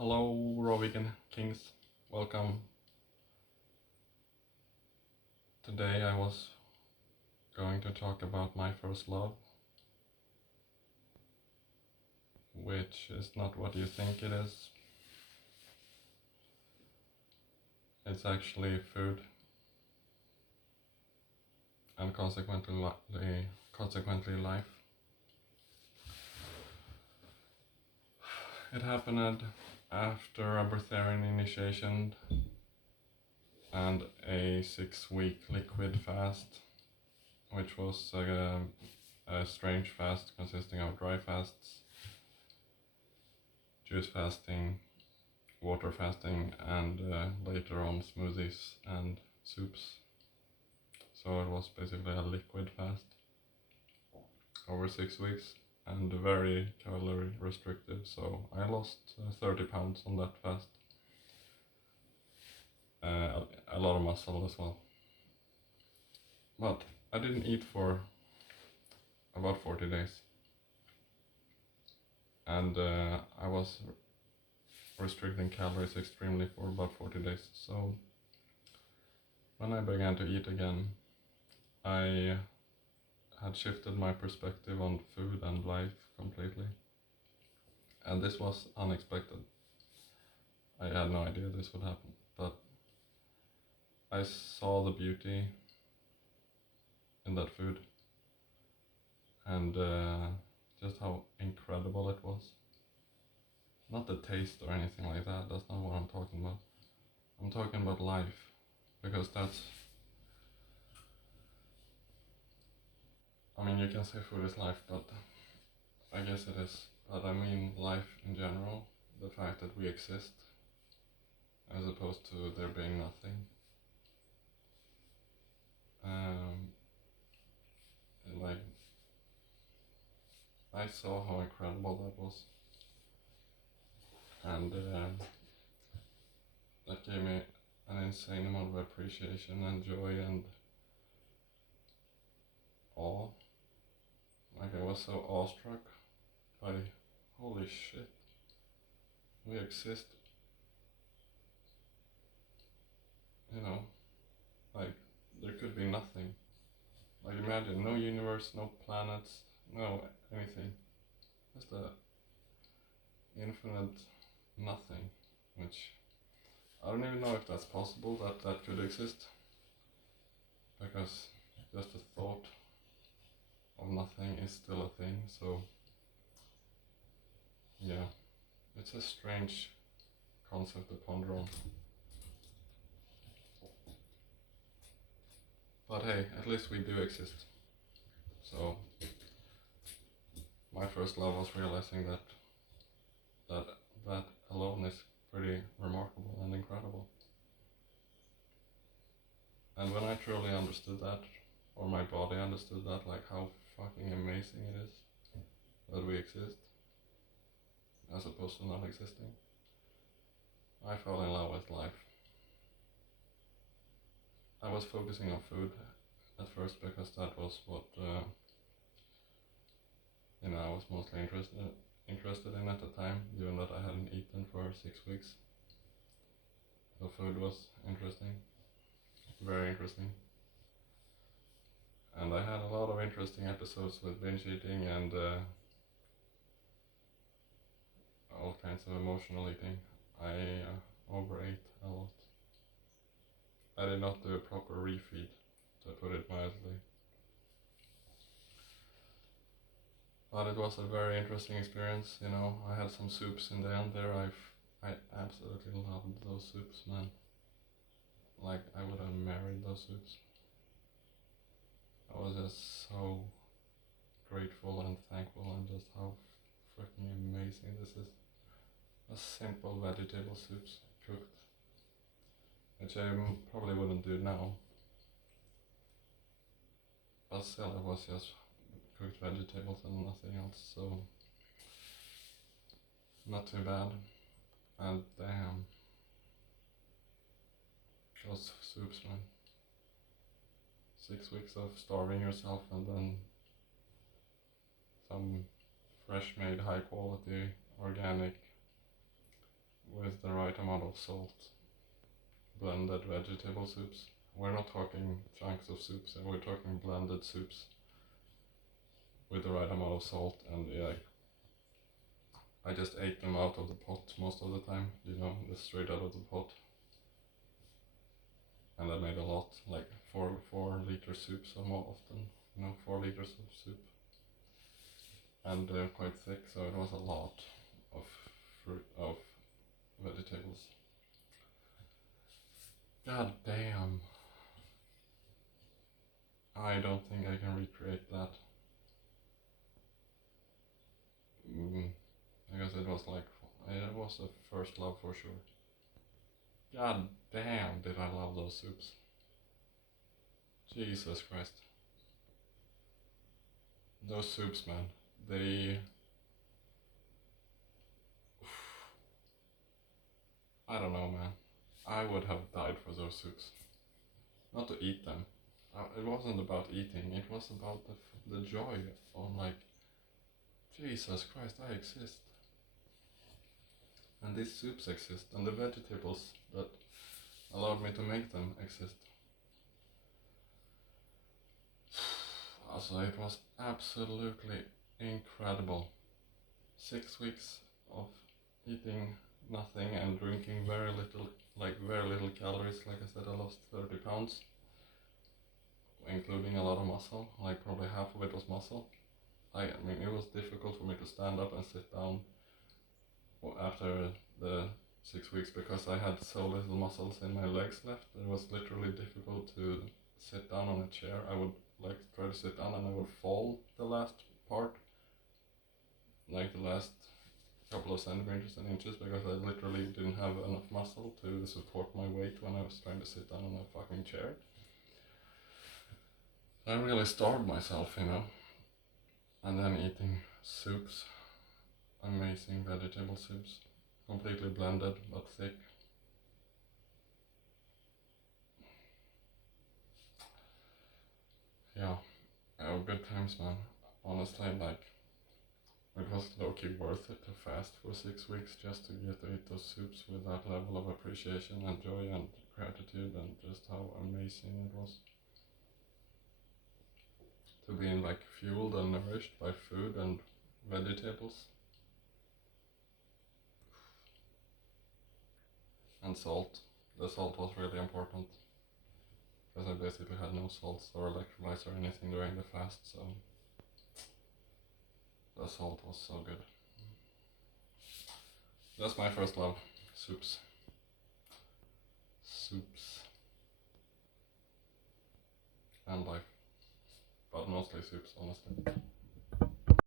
Hello, Raw Vegan Kings. Welcome. Today I was going to talk about my first love, which is not what you think it is. It's actually food, and consequently life. It happened after a breatharian initiation and a 6-week liquid fast, which was a strange fast consisting of dry fasts, juice fasting, water fasting, and later on smoothies and soups. So it was basically a liquid fast over 6 weeks and very calorie restricted. So I lost 30 pounds on that fast. A lot of muscle as well. But I didn't eat for about 40 days. And I was restricting calories extremely for about 40 days. So when I began to eat again, I had shifted my perspective on food and life completely. And this was unexpected. I had no idea this would happen, but I saw the beauty in that food and just how incredible it was. Not the taste or anything like that, that's not what I'm talking about. I'm talking about life, because I mean, you can say food is life, but I guess it is. But I mean life in general, the fact that we exist, as opposed to there being nothing. Like, I saw how incredible that was, and that gave me an insane amount of appreciation and joy and awe. Like, I was so awestruck by, holy shit, we exist, you know, like, there could be nothing. Like, imagine, no universe, no planets, no anything, just a infinite nothing, which I don't even know if that's possible, that could exist, because just the thought of nothing is still a thing. So yeah, it's a strange concept to ponder on. But hey, at least we do exist. So my first love was realizing that alone is pretty remarkable and incredible. And when I truly understood that, or my body understood that, like how fucking amazing it is that we exist, as opposed to not existing, I fell in love with life. I was focusing on food at first because that was what I was mostly interested in at the time, given that I hadn't eaten for 6 weeks. So food was interesting, very interesting. And I had a lot of interesting episodes with binge eating and all kinds of emotional eating. I overate a lot. I did not do a proper refeed, to put it mildly. But it was a very interesting experience, I had some soups in the end there. I absolutely loved those soups, man. Like, I would have married those soups. I was just so grateful and thankful, and just how freaking amazing this is. A simple vegetable soups cooked, which I probably wouldn't do now. But still, it was just cooked vegetables and nothing else, so not too bad. And damn, those soups, man. 6 weeks of starving yourself, and then some fresh made, high quality, organic, with the right amount of salt. Blended vegetable soups. We're not talking chunks of soups, we're talking blended soups with the right amount of salt, and yeah, I just ate them out of the pot most of the time, just straight out of the pot. And I made a lot, like 4 liter soups or more often, 4 liters of soup. And they're quite thick, so it was a lot of vegetables. God damn. I don't think I can recreate that. Because it was a first love for sure. God damn, did I love those soups. Jesus Christ. Those soups, man, I don't know, man. I would have died for those soups. Not to eat them. It wasn't about eating, it was about the joy of like, Jesus Christ, I exist. And these soups exist, and the vegetables that allowed me to make them exist. Also, it was absolutely incredible. 6 weeks of eating nothing and drinking very little calories. Like I said, I lost 30 pounds, including a lot of muscle, like probably half of it was muscle. I mean, it was difficult for me to stand up and sit down after the 6 weeks because I had so little muscles in my legs left. It was literally difficult to sit down on a chair. I would like try to sit down and I would fall the last part, like the last couple of centimeters and inches, because I literally didn't have enough muscle to support my weight when I was trying to sit down on a fucking chair. I really starved myself, and then eating soups, amazing vegetable soups, completely blended but thick. Yeah, good times, man. Honestly, like, it was low-key worth it to fast for 6 weeks just to get to eat those soups with that level of appreciation and joy and gratitude, and just how amazing it was to be like fueled and nourished by food and vegetables and salt. The salt was really important because I basically had no salts or electrolytes or anything during the fast, so the salt was so good. That's my first love, soups. Soups. And life. But mostly soups, honestly.